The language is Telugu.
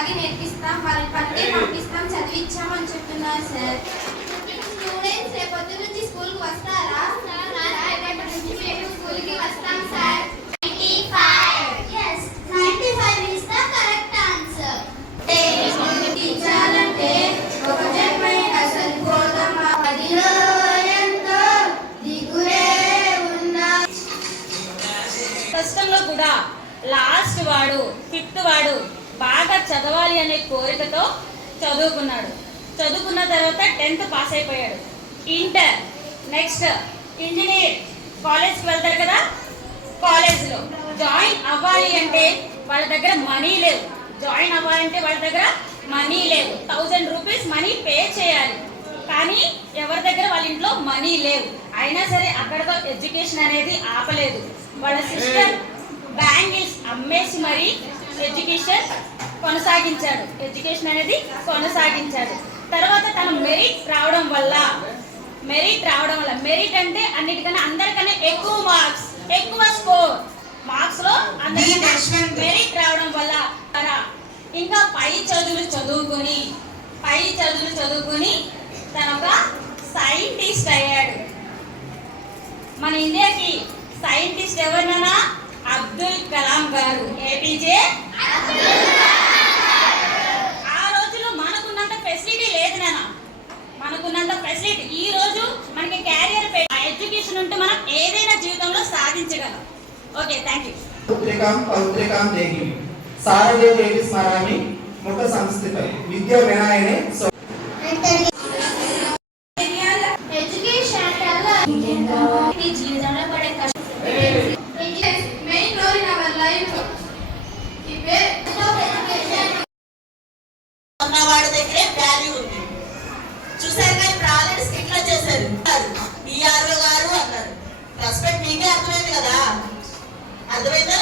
అలాగే నేర్పిస్తాం వాళ్ళని పనికి పంపిస్తాం చదివించాం అని చెప్తున్నారు సార్. స్టూడెంట్స్ రేపొద్దు నుంచి స్కూల్కి వస్తారా? రేపటి నుంచి మేము స్కూల్కి వస్తాం సార్? ఒక జన్మైన కూడా లాస్ట్ వాడు ఫిఫ్త్ వాడు బాగా చదవాలి అనే కోరికతో చదువుకున్నాడు. చదువుకున్న తర్వాత టెన్త్ పాస్ అయిపోయాడు. Inter next engineer. కాలేజ్కి వెళ్తారు కదా? కాలేజ్లో. జాయిన్ అవ్వాలి అంటే వాళ్ళ దగ్గర మనీ లేవు. జాయిన్ అవ్వాలంటే వాళ్ళ దగ్గర మనీ లేవు. థౌజండ్ రూపీస్ మనీ పే చేయాలి. కానీ ఎవరి దగ్గర వాళ్ళ ఇంట్లో మనీ లేవు. అయినా సరే అక్కడతో ఎడ్యుకేషన్ అనేది ఆపలేదు. వాళ్ళ సిస్టర్ బ్యాంగిల్స్ అమ్మేసి మరి ఎడ్యుకేషన్ కొనసాగించాడు. ఎడ్యుకేషన్ అనేది కొనసాగించాడు. తర్వాత తన మెరిట్ రావడం వల్ల మెరిట్ రావడం వల్ల మెరిట్ అంటే అన్నిటికన్నా అందరికన్నా ఎక్కువ మార్క్స్ ఎక్కువ స్కోర్. మార్క్స్లో అందరికన్నా మెరిట్ రావడం వల్ల ఇంకా పై చదువులు చదువుకొని పై చదువులు చదువుకొని తన ఒక సైంటిస్ట్ అయ్యాడు. మన ఇండియాకి సైంటిస్ట్ ఎవరినన్నా? అబ్దుల్ కలాం గారు. ఏపీజే ఆ రోజుల్లో మనకున్నంత ఫెసిలిటీ లేదు నాన్న. మనకున్నంత ఫెసిలిటీ ఈ రోజు మనకి క్యారియర్ ఎడ్యుకేషన్ ఉంటే మనం ఏదైనా జీవితంలో సాధించగలం. ఓకే థ్యాంక్ యూ పుత్రికాం పౌత్రికాం దేహి సారదే దేవి స్మరామి ముఖ సంస్థిత. విద్య వినాయనే సో ఎడ్యుకేషన్ నీ జీవితంలో పడే కష్టం మెయిన్ ఇన్ అవర్ లైఫ్ ఇవే వాడి దగ్గరే వాల్యూ ఉంది. చూసారు కానీ ఇప్పుడు ఆల్రెడీ స్కిట్లో చేశారు ఈఆర్ఓ గారు అన్నారు. రెస్పెక్ట్ మీకే అర్థమైంది కదా. అర్థమైందా?